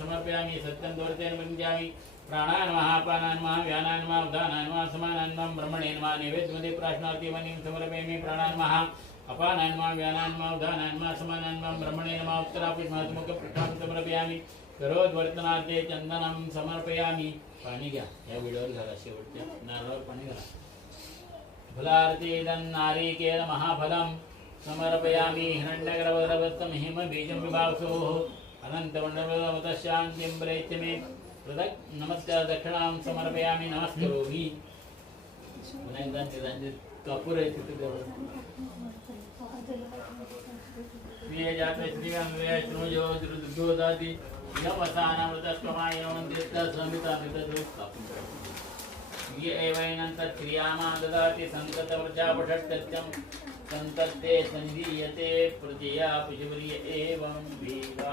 समर्पयामि सत्यं दोर्तेन वृन्द्यामि प्राणान् महापानान् महाव्यानान् उदानान् समानान् ब्रह्मणेन नैवेद्यमध्ये प्राश्नार्थी वनिं समर्पयामि प्राणान् महा अपानान् व्यानान् उदानान् समानान् ब्रह्मणेन उत्तरापुष्ममुखपृष्ठां समर्पयामि करोद्वर्तनार्थे चंदनं समर्पयामि। पाणी घ्या या व्हिडिओवर घाला शेवटच्या नारळावर पाणी घाला। फलार्थिदं नारिकेल महाफलं समर्पयामि हिरण्यगर्भवस्तं हिमबीजं विभावसोः अनन्तमण्डलवतशान्तिं प्रयच्छ मे प्रदक् नमस्कार दक्षिणां समर्पयामि नमस्करोमि। कपूर आहे तिथे श्रीजाती क्रियामा ददाति संततवर्जापषट्टत्यं संतत्ते संधीयते प्रजया पुष्परिय एवं विवा।